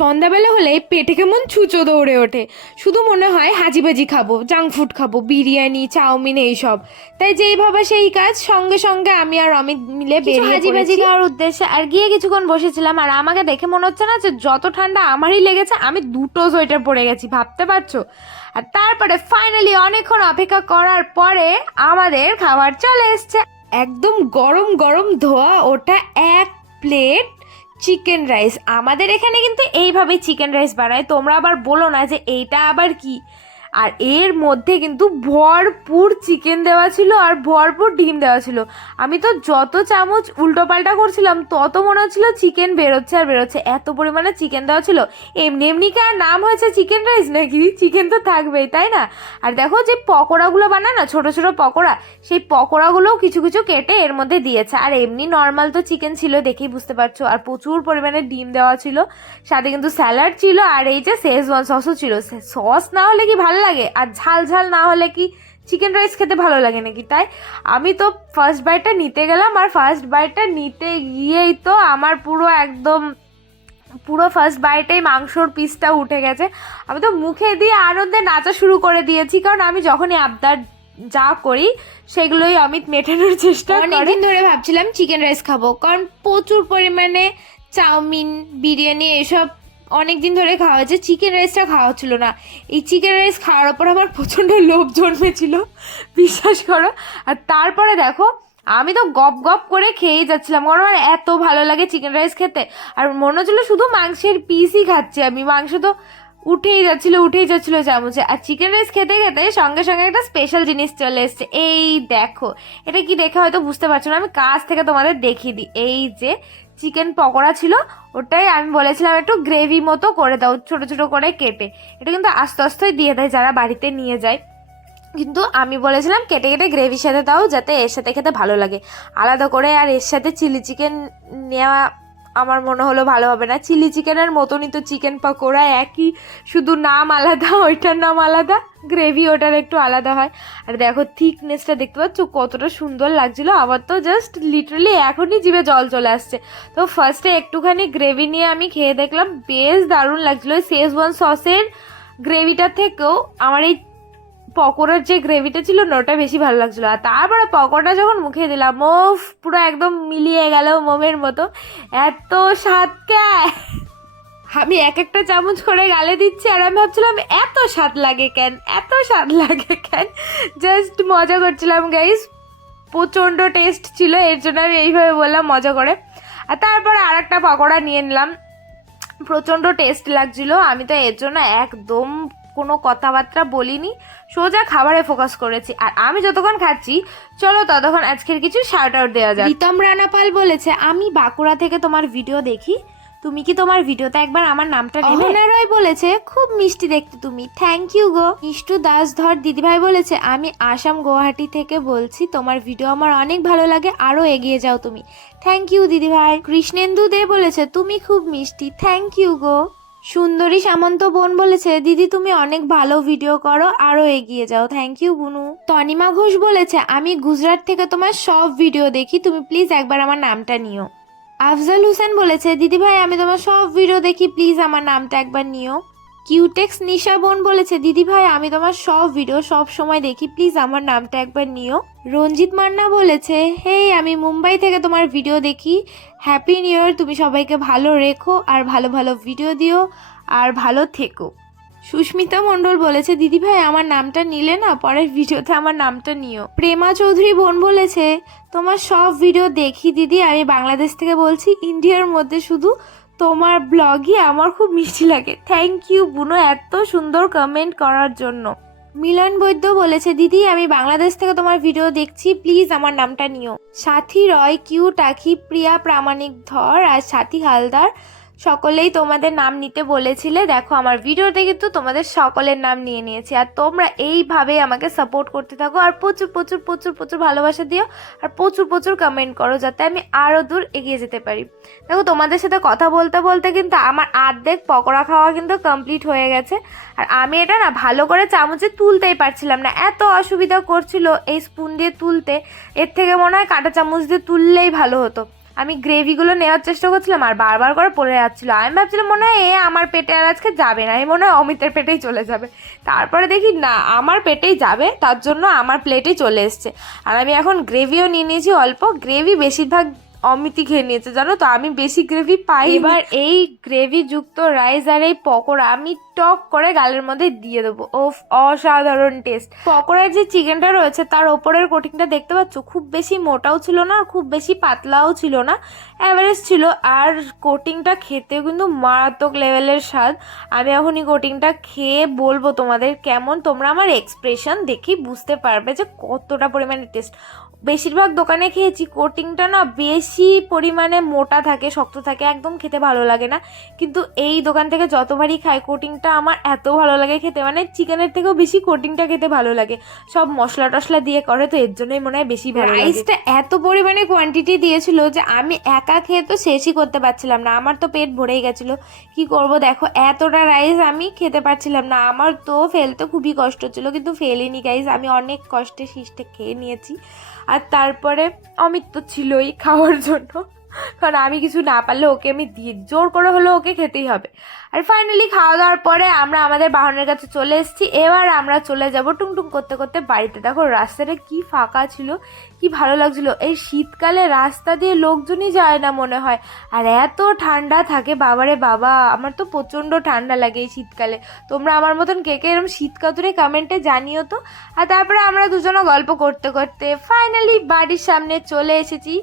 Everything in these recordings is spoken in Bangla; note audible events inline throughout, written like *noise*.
সন্ধ্যাবেলা হলে পেটে কেমন ছুঁচো দৌড়ে ওঠে। শুধু মনে হয় হাজিবাজি খাব জাঙ্ক ফুড খাব বিরিয়ানি চাউমিন এইসব। তাই যেই ভাবা সেই কাজ সঙ্গে সঙ্গে আমি আর অমিত মিলে বেরিয়ে হাজি ভাজি খাওয়ার উদ্দেশ্যে আর গিয়ে কিছুক্ষণ বসেছিলাম আর আমাকে দেখে মনে হচ্ছে না যে যত ঠান্ডা আমারই লেগেছে আমি দুটো সোয়েটার পরে গেছি ভাবতে পারছ? আর তারপরে ফাইনালি অনেকক্ষণ অপেক্ষা করার পরে আমাদের খাবার চলে এসছে। একদম গরম গরম ধোয়া ওটা এক প্লেট চিকেন রাইস আমাদের এখানে কিন্তু এইভাবেই চিকেন রাইস বানায়। তোমরা আবার বলো না যে এইটা আবার কি? আর এর মধ্যে কিন্তু ভরপুর চিকেন দেওয়া ছিল আর ভরপুর ডিম দেওয়া ছিল। আমি তো যত চামচ উল্টো পাল্টা করছিলাম, তত মনে হচ্ছিল চিকেন বেরোচ্ছে আর বেরোচ্ছে। এত পরিমাণে চিকেন দেওয়া ছিল। এমনি এমনি কি আর নাম হয়েছে চিকেন রাইস নাকি? চিকেন তো থাকবেই, তাই না? আর দেখো যে পকোড়াগুলো বানায় না, ছোটো ছোট পকোড়া, সেই পকোড়াগুলোও কিছু কিছু কেটে এর মধ্যে দিয়েছে। আর এমনি নর্মাল তো চিকেন ছিল দেখেই বুঝতে পারছ। আর প্রচুর পরিমাণে ডিম দেওয়া ছিল। সাথে কিন্তু স্যালাড ছিল আর এই যে শেজওয়ান সসও ছিল। সস না হলে কি ভালো লাগে? আর ঝাল ঝাল না হলে কি চিকেন রাইস খেতে ভালো লাগে নাকি? তাই আমি তো ফার্স্ট বাইটটা নিতে গেলাম আর ফার্স্ট বাইটটা নিতে গিয়েই তো আমার পুরো একদম পুরো ফার্স্ট বাইটেই মাংসর পিসটা উঠে গেছে। আমি তো মুখে দিয়ে আনন্দে নাচা শুরু করে দিয়েছি, কারণ আমি যখনই আবদার যা করি সেগুলোই অমিত মেটানোর চেষ্টা করে। অনেকদিন ধরে ভাবছিলাম চিকেন রাইস খাব, কারণ প্রচুর পরিমাণে চাউমিন, বিরিয়ানি এসব অনেক দিন ধরে খাওয়া হয়েছে। চিকেন রাইসটা খাওয়া হচ্ছিল না। এই চিকেন রাইস খাওয়ার ওপর আমার প্রচণ্ড লোভ জন্মেছিল, বিশ্বাস করো। আর তারপরে দেখো, আমি তো গপ গপ করে খেয়েই যাচ্ছিলাম। কারণ আমার এত ভালো লাগে চিকেন রাইস খেতে। আর মনে হচ্ছিল শুধু মাংসের পিসই খাচ্ছি আমি। মাংস তো উঠেই যাচ্ছিল উঠেই যাচ্ছিল চামচে। আর চিকেন রাইস খেতে খেতে সঙ্গে সঙ্গে একটা স্পেশাল জিনিস চলে এসছে। এই দেখো, এটা কি দেখে হয়তো বুঝতে পারছ না, আমি কাছ থেকে তোমাদের দেখিয়ে দিই। এই যে চিকেন পকোড়া ছিল, ওটাই আমি বলেছিলাম একটু গ্রেভি মতো করে দাও, ছোট ছোট করে কেটে। এটা কিন্তু আস্তে আস্তেই দিয়ে দেয় যারা বাড়িতে নিয়ে যায়। কিন্তু আমি বলেছিলাম কেটে কেটে গ্রেভির সাথে দাও, যাতে এর সাথে খেতে ভালো লাগে। আলাদা করে আর এর সাথে চিলি চিকেন নেওয়া আমার মনে হলো ভালো হবে না। চিলি চিকেনের মতনই তো চিকেন পকোড়া একই, শুধু নাম আলাদা, *laughs* ওইটার নাম আলাদা গ্রেভি ওটার একটু আলাদা হয়। আর দেখো থিকনেসটা দেখতে পাচ্ছ, কতটা সুন্দর লাগছিল। আবার তো জাস্ট লিটারালি এখনই জিভে জল চলে আসছে। তো ফার্স্টে একটুখানি গ্রেভি নিয়ে আমি খেয়ে দেখলাম, বেশ দারুণ লাগছিল। শেজওয়ান সসের গ্রেভিটার থেকেও আমার এই পকোড়ার যে গ্রেভিটা ছিল না, ওটা বেশি ভালো লাগছিল। আর তারপরে পকোড়া যখন মুখে দিলাম মোফ পুরো একদম মিলিয়ে গেল মোমের মতো। এত স্বাদ আমি এক একটা চামচ করে গালে দিচ্ছি আর আমি ভাবছিলাম, এত স্বাদ লাগে কেন? এত স্বাদ লাগে কেন? জাস্ট মজা করছিলাম গাইস প্রচণ্ড টেস্ট ছিল, এর জন্য আমি এইভাবে বললাম, মজা করে। আর তারপরে আর একটা পকোড়া নিয়ে নিলাম। প্রচণ্ড টেস্ট লাগছিল। আমি তো এর জন্য একদম কোনো কথাবার্তা বলিনি। সোজা খাবারে ফোকাস করেছি। আর আমি যতক্ষণ খাচ্ছি চলো ততক্ষণ আজকের কিছু শার্ট আউট দেওয়া যায় প্রীতম রানাপাল বলেছে আমি বাঁকুড়া থেকে তোমার ভিডিও দেখি। তুমি কি তোমার ভিডিওতে একবার আমার নামটা নেবে? অহনা রয় বলেছে খুব মিষ্টি দেখতে তুমি। থ্যাংক ইউ গো। মিষ্টু দাস ধর দিদিভাই বলেছে আমি আসাম গুয়াহাটি থেকে বলছি তোমার ভিডিও আমার অনেক ভালো লাগে আরও এগিয়ে যাও তুমি। থ্যাংক ইউ দিদিভাই। কৃষ্ণেন্দু দে বলেছে তুমি খুব মিষ্টি। থ্যাংক ইউ গো। সুন্দরী সামন্ত বোন বলেছে, দিদি, তুমি অনেক ভালো ভিডিও করো আরও এগিয়ে যাও। থ্যাংক ইউ বুনু। তনিমা ঘোষ বলেছে, আমি গুজরাট থেকে তোমার সব ভিডিও দেখি, তুমি প্লিজ একবার আমার নামটা নিও। আফজাল হোসেন বলেছে, দিদি ভাই, আমি তোমার সব ভিডিও দেখি প্লিজ আমার নামটা একবার নিও। কিউটেক্স নিশা বোন বলেছে দিদিভাই আমি তোমার সব ভিডিও সব সময় দেখি। প্লিজ আমার নামটা একবার নিও। রঞ্জিত মান্না বলেছে, হে, আমি মুম্বাই থেকে তোমার ভিডিও দেখি। হ্যাপি নিউ ইয়ার তুমি সবাইকে ভালো রেখো আর ভালো ভালো ভিডিও দিও আর ভালো থেকো। সুস্মিতা মণ্ডল বলেছে দিদিভাই আমার নামটা নিলে না, পরের ভিডিওতে আমার নামটা নিও। প্রেমা চৌধুরী বোন বলেছে, তোমার সব ভিডিও দেখি দিদি আমি বাংলাদেশ থেকে বলছি ইন্ডিয়ার মধ্যে শুধু তোমার ব্লগই আমার খুব মিষ্টি লাগে। থ্যাংক ইউ বুনো, এত সুন্দর কমেন্ট করার জন্য। মিলন বৈদ্য বলেছে, দিদি, আমি বাংলাদেশ থেকে তোমার ভিডিও দেখছি প্লিজ আমার নামটা নিও। সাথী রয় কিউ টাকি প্রিয়া প্রামাণিক ধর, আর সাথী হালদার সকলেই তোমাদের নাম নিতে বলেছিলে। দেখো, আমার ভিডিওতে কিন্তু তোমাদের সকলের নাম নিয়ে নিয়েছি। আর তোমরা এইভাবে আমাকে সাপোর্ট করতে থাকো। আর প্রচুর প্রচুর প্রচুর প্রচুর ভালোবাসা দিও। আর প্রচুর প্রচুর কমেন্ট করো যাতে আমি আরও দূর এগিয়ে যেতে পারি। দেখো, তোমাদের সাথে কথা বলতে বলতে কিন্তু আমার আর্ধেক পকোড়া খাওয়া কিন্তু কমপ্লিট হয়ে গেছে। আর আমি এটা না ভালো করে চামচে তুলতেই পারছিলাম না। এত অসুবিধা করছিল এই স্পুন দিয়ে তুলতে। এর থেকে মনে হয় কাঁটা চামচ দিয়ে তুললেই ভালো হতো। আমি গ্রেভিগুলো নেওয়ার চেষ্টা করছিলাম আর বারবার করে পড়ে যাচ্ছিল। আমি ভাবছিলাম মনে হয় এ আমার পেটে আর আজকে যাবে না এই মনে হয় অমিতের পেটেই চলে যাবে। তারপরে দেখি না, আমার পেটেই যাবে, তার জন্য আমার প্লেটেই চলে এসছে। আর আমি এখন গ্রেভিও নিয়ে নিয়েছি অল্প, গ্রেভি বেশিরভাগ অমিতি খেয়ে নিয়েছে, জানো তো? আমি বেশি গ্রেভি পাই এবার এই গ্রেভি যুক্ত রাইস আর এই পকোড়া আমি টক করে গালের মধ্যে দিয়ে দেবো। ও অসাধারণ টেস্ট পকোড়ার যে চিকেনটা রয়েছে, তার ওপরের কোটিংটা দেখতে পাচ্ছ? খুব বেশি মোটাও ছিল না আর খুব বেশি পাতলাও ছিল না। অ্যাভারেজ ছিল। আর কোটিংটা খেতে কিন্তু মারাত্মক লেভেলের স্বাদ। আমি এখন এই কোটিংটা খেয়ে বলব তোমাদের কেমন। তোমরা আমার এক্সপ্রেশন দেখেই বুঝতে পারবে যে কতটা পরিমাণে টেস্ট বেশিরভাগ দোকানে খেয়েছি। কোটিংটা না বেশি পরিমাণে মোটা থাকে, শক্ত থাকে, একদম খেতে ভালো লাগে না। কিন্তু এই দোকান থেকে যতবারই খাই কোটিংটা আমার এত ভালো লাগে খেতে। মানে চিকেনের থেকেও বেশি কোটিংটা খেতে ভালো লাগে। সব মশলা টশলা দিয়ে করে তো এর জন্যই মনে হয় বেশি ভালো রাইসটা এত পরিমাণে কোয়ান্টিটি দিয়েছিল যে আমি একা খেয়ে তো শেষই করতে পারছিলাম না। আমার তো পেট ভরেই গেছিল। কি করব দেখো, এতটা রাইস আমি খেতে পারছিলাম না। আমার তো ফেলতে খুবই কষ্ট ছিল, কিন্তু ফেলিনি গাইজ আমি অনেক কষ্টে শিষ্টে খেয়ে নিয়েছি। আর তারপরে অমিত তো ছিলই খাওয়ার জন্য। কারণ আমি কিছু না পারলে ওকে আমি দিয়ে জোর করে হলেও ওকে খেতেই হবে। আর ফাইনালি খাওয়া দাওয়ার পরে আমরা আমাদের বাহনের কাছে চলে এসেছি। এবার আমরা চলে যাব টুংটুং করতে করতে বাড়িতে। দেখো রাস্তাটা কি ফাঁকা ছিল, কি ভালো লাগছিল। এই শীতকালে রাস্তা দিয়ে লোকজনই যায় না মনে হয়। আর এত ঠান্ডা থাকে, বাবারে বাবা, আমার তো প্রচণ্ড ঠান্ডা লাগে এই শীতকালে। তোমরা আমার মতন কে কে এরকম শীত কাতুরে কমেন্টে জানিও তো। আর তারপরে আমরা দুজনে গল্প করতে করতে ফাইনালি বাড়ির সামনে চলে এসেছি।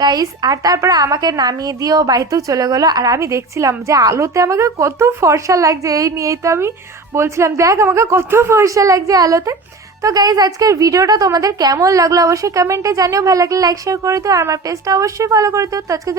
গাইস আর তারপরে আমাকে নামিয়ে দিয়েও বাড়িতেও চলে গেলো। আর আমি দেখছিলাম যে আলোতে আমাকে কত ফর্সা লাগছে, এই নিয়েই তো আমি বলছিলাম, দেখ আমাকে কত ফর্সা লাগছে আলোতে। তো গাইজ আজকের ভিডিওটা তোমাদের কেমন লাগল অবশ্যই কমেন্টে জানিও। ভালো লাগলে লাইক শেয়ার করে দিও। আর আমার পেজটা অবশ্যই ফলো করে দিও। তো আজকে